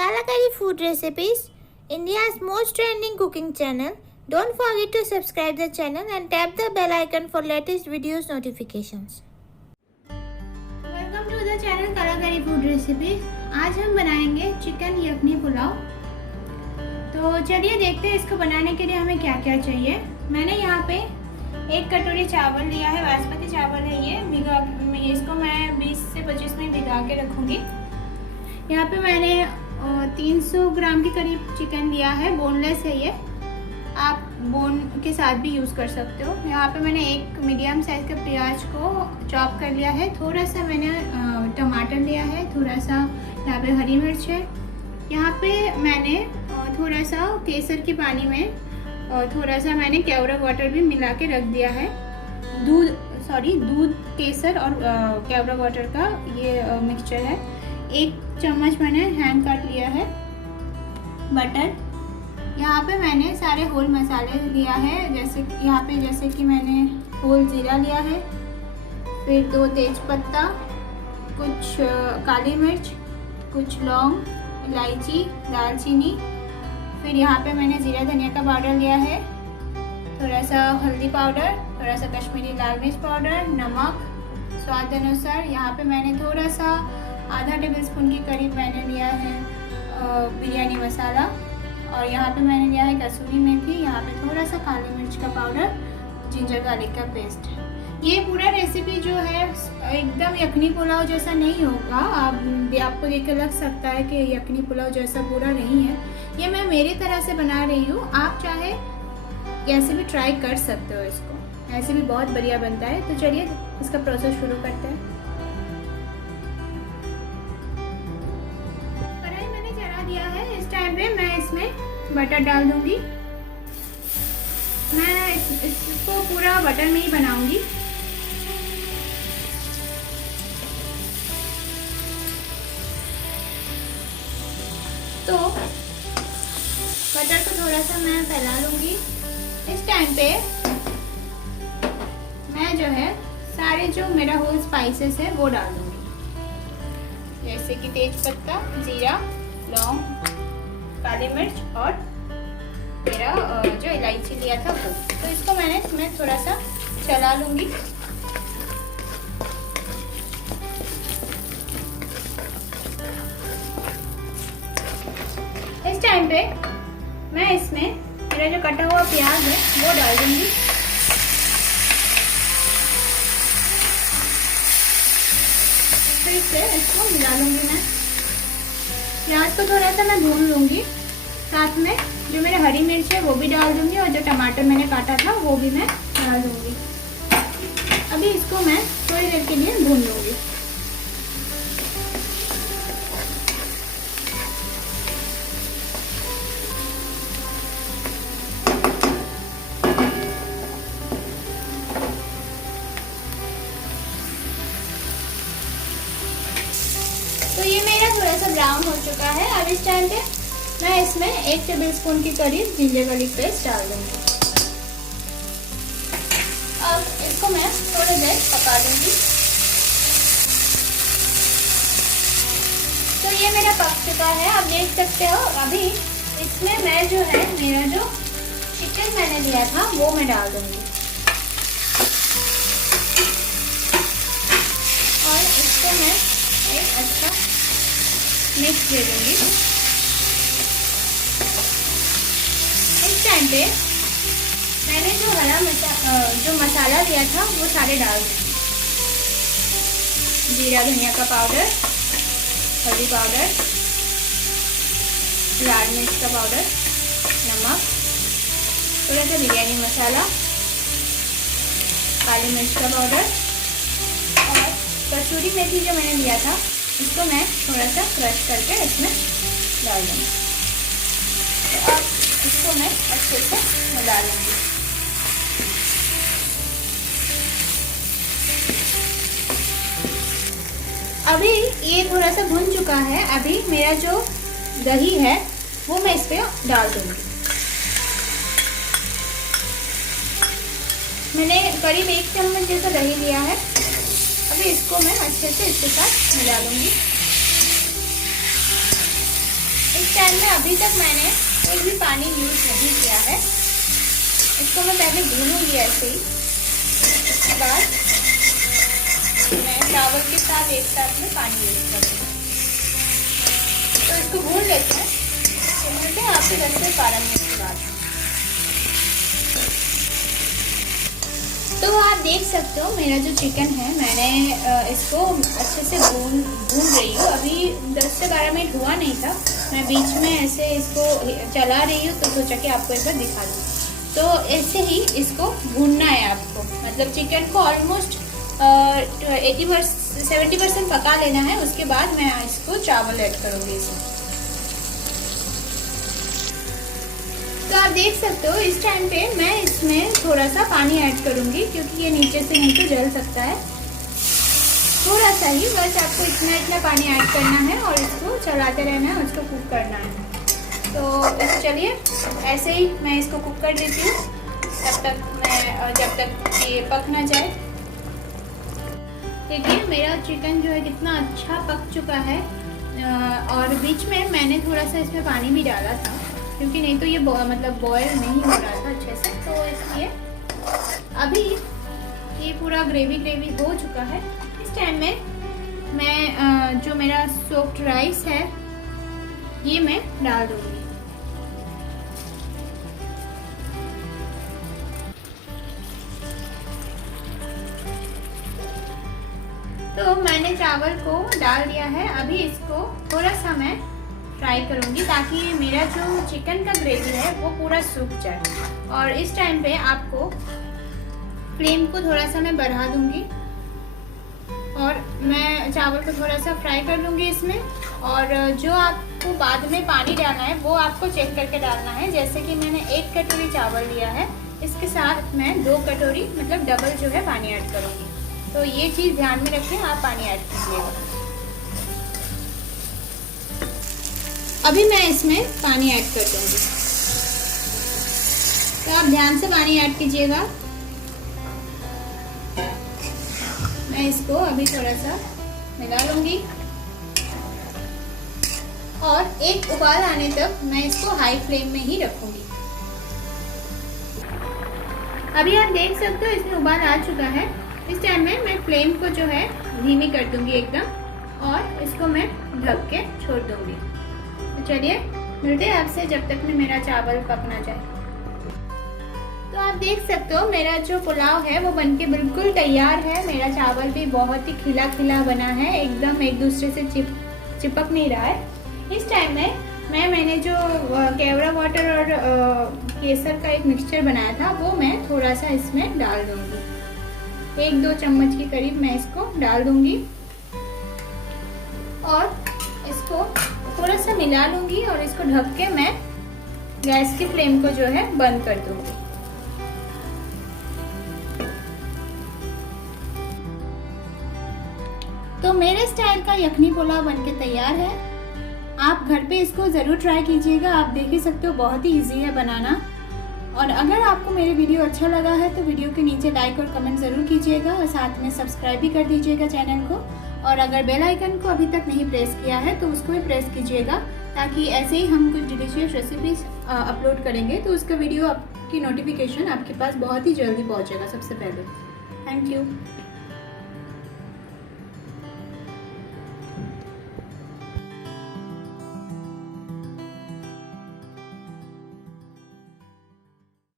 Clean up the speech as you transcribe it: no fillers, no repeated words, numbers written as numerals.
Kalakari Food Recipes, India's most trending cooking channel. Don't forget to subscribe the channel and tap the bell icon for latest videos notifications. Welcome to the channel Kalakari Food Recipes. आज हम बनाएंगे chicken यखनी पुलाव। तो चलिए देखते हैं इसको बनाने के लिए हमें क्या क्या चाहिए। मैंने यहाँ पे 1 कटोरी चावल लिया है, बासमती चावल है ये। इसको मैं 20 से 25 मिनट भिगा के रखूँगी। यहाँ पे मैंने 300 ग्राम के करीब चिकन लिया है, बोनलेस है ये, आप बोन के साथ भी यूज़ कर सकते हो। यहाँ पे मैंने 1 मीडियम साइज़ का प्याज को चॉप कर लिया है, थोड़ा सा मैंने टमाटर लिया है, थोड़ा सा यहाँ पे हरी मिर्च है। यहाँ पे मैंने थोड़ा सा केसर के पानी में थोड़ा सा मैंने केवड़ा वाटर भी मिला के रख दिया है। दूध केसर और केवड़ा वाटर का ये मिक्सचर है। 1 चम्मच मैंने हैंड काट लिया है बटर। यहाँ पे मैंने सारे होल मसाले लिया है, जैसे कि मैंने होल जीरा लिया है, फिर 2 तेज़पत्ता, कुछ काली मिर्च, कुछ लौंग, इलायची, दालचीनी। फिर यहाँ पे मैंने जीरा धनिया का पाउडर लिया है, थोड़ा सा हल्दी पाउडर, थोड़ा सा कश्मीरी लाल मिर्च पाउडर, नमक स्वाद अनुसार। यहाँ पे मैंने थोड़ा सा आधा टेबलस्पून के करीब मैंने लिया है बिरयानी मसाला, और यहाँ पे मैंने लिया है कसूरी मेथी। यहाँ पे थोड़ा सा काली मिर्च का पाउडर, जिंजर गार्लिक का पेस्ट। ये पूरा रेसिपी जो है एकदम यखनी पुलाव जैसा नहीं होगा। आपको देख के लग सकता है कि यखनी पुलाव जैसा पूरा नहीं है। ये मैं मेरी तरह से बना रही हूँ, आप चाहे कैसे भी ट्राई कर सकते हो इसको, ऐसे भी बहुत बढ़िया बनता है। तो चलिए इसका प्रोसेस शुरू करते हैं। कढ़ाई मैंने चढ़ा दिया है। इस टाइम पे मैं इसमें बटर डाल दूंगी। मैं इसको पूरा बटर में ही बनाऊंगी। तो बटर को थोड़ा सा मैं फैला लूंगी। इस टाइम पे मैं जो है सारे जो मेरा होल स्पाइसेस है वो डाल दूंगी, जैसे कि तेजपत्ता, जीरा, लौंग, काली मिर्च और मेरा जो इलायची लिया था वो। तो इसको मैं थोड़ा सा चला लूंगी। इस टाइम पे मैं इसमें मेरा जो कटा हुआ प्याज है वो डाल दूंगी। फिर से इसको मिला लूंगी। मैं प्याज को थोड़ा सा मैं भून लूंगी। साथ में जो मेरे हरी मिर्च है वो भी डाल दूंगी, और जो टमाटर मैंने काटा था वो भी मैं डाल दूंगी। अभी इसको मैं थोड़ी देर के लिए भून लूंगी। तो ये मेरा थोड़ा सा ब्राउन हो चुका है। अब इस टाइम पे मैं इसमें 1 टेबलस्पून के करीब जिंजर गार्लिक पेस्ट डाल दूंगी। अब इसको मैं थोड़ी देर पका लूंगी। तो ये मेरा पक चुका है, आप देख सकते हो। अभी इसमें मैं जो है मेरा जो चिकन मैंने लिया था वो मैं डाल दूंगी, और इसको मैं एक अच्छा मिक्स दे दूंगी। इस टाइम पे मैंने जो मसाला दिया था वो सारे डाल दूंगी। जीरा धनिया का पाउडर, हल्दी पाउडर, लाल मिर्च का पाउडर, नमक, थोड़ा सा बिरयानी मसाला, काली मिर्च का पाउडर, और कसूरी मेथी जो मैंने लिया था इसको मैं थोड़ा सा क्रश करके इसमें डाल दूँगी। तो अब इसको मैं अच्छे से मिला लूँगी। अभी ये थोड़ा सा भुन चुका है। अभी मेरा जो दही है वो मैं इस पर डाल दूँगी। मैंने करीब 1 चम्मच जैसा दही लिया है। अभी इसको मैं अच्छे से इसके साथ मिला लूँगी। टाइम में अभी तक मैंने कोई भी पानी यूज़ नहीं किया है। इसको मैं पहले भूनूंगी ऐसे ही, उसके बाद मैं चावल के साथ एक साथ में पानी यूज़ करूँगी। तो इसको भून लेते हैं, तो मिलते हैं आपसे 10 से 12 मिनट के बाद। तो आप देख सकते हो मेरा जो चिकन है, मैंने इसको अच्छे से भून रही हूँ। अभी 10 से 12 मिनट हुआ नहीं था, मैं बीच में ऐसे इसको चला रही हूँ, तो सोचा कि आपको एक बार दिखा दूँ। तो ऐसे ही इसको भूनना है आपको, मतलब चिकन को ऑलमोस्ट 70% पका लेना है। उसके बाद मैं इसको चावल ऐड करूँगी इसमें। तो आप देख सकते हो इस टाइम पे मैं इसमें थोड़ा सा पानी ऐड करूँगी, क्योंकि ये नीचे से नहीं तो जल सकता है। थोड़ा सा ही, बस आपको इतना पानी ऐड करना है और इसको चलाते रहना है, उसको कुक करना है। तो चलिए ऐसे ही मैं इसको कुक कर देती हूँ जब तक ये पक ना जाए। देखिए मेरा चिकन जो है कितना अच्छा पक चुका है। और बीच में मैंने थोड़ा सा इसमें पानी भी डाला था, क्योंकि नहीं तो ये मतलब बॉयल नहीं हो रहा था अच्छे से। तो इसलिए अभी ये पूरा ग्रेवी हो चुका है। इस टाइम में मैं जो मेरा सोक्ड राइस है ये मैं डाल दूँगी। तो मैंने चावल को डाल दिया है। अभी इसको थोड़ा सा मैं फ्राई करूँगी, ताकि मेरा जो चिकन का ग्रेवी है वो पूरा सूख जाए। और इस टाइम पे आपको फ्लेम को थोड़ा सा मैं बढ़ा दूँगी और मैं चावल को थोड़ा सा फ्राई कर लूँगी इसमें। और जो आपको बाद में पानी डालना है वो आपको चेक करके डालना है। जैसे कि मैंने 1 कटोरी चावल लिया है, इसके साथ मैं 2 कटोरी मतलब डबल जो है पानी ऐड करूँगी। तो ये चीज़ ध्यान में रखें, आप पानी ऐड कीजिएगा। अभी मैं इसमें पानी ऐड कर दूँगी, तो आप ध्यान से पानी ऐड कीजिएगा। मैं इसको अभी थोड़ा सा मिला लूँगी और एक उबाल आने तक मैं इसको हाई फ्लेम में ही रखूँगी। अभी आप देख सकते हो इसमें उबाल आ चुका है। इस टाइम में मैं फ्लेम को जो है धीमी कर दूँगी एकदम, और इसको मैं ढक के छोड़ दूँगी। तो चलिए मिलते हैं आपसे जब तक में मेरा चावल पक ना जाए। तो आप देख सकते हो मेरा जो पुलाव है वो बनके बिल्कुल तैयार है। मेरा चावल भी बहुत ही खिला खिला बना है, एकदम एक दूसरे से चिपक नहीं रहा है। इस टाइम में मैंने जो केवड़ा वाटर और केसर का एक मिक्सचर बनाया था वो मैं थोड़ा सा इसमें डाल दूँगी। 1-2 चम्मच के करीब मैं इसको डाल दूँगी और इसको थोड़ा सा मिला लूँगी और इसको ढक के मैं गैस की फ्लेम को जो है बंद कर दूँगी। तो मेरे स्टाइल का यखनी पुलाव बनके तैयार है। आप घर पे इसको ज़रूर ट्राई कीजिएगा। आप देख ही सकते हो बहुत ही इजी है बनाना। और अगर आपको मेरे वीडियो अच्छा लगा है तो वीडियो के नीचे लाइक और कमेंट ज़रूर कीजिएगा और साथ में सब्सक्राइब भी कर दीजिएगा चैनल को। और अगर बेल आइकन को अभी तक नहीं प्रेस किया है तो उसको भी प्रेस कीजिएगा, ताकि ऐसे ही हम कुछ डिलीशियस रेसिपीज अपलोड करेंगे तो उसका वीडियो आपकी नोटिफिकेशन आपके पास बहुत ही जल्दी पहुँचेगा सबसे पहले। Thank you.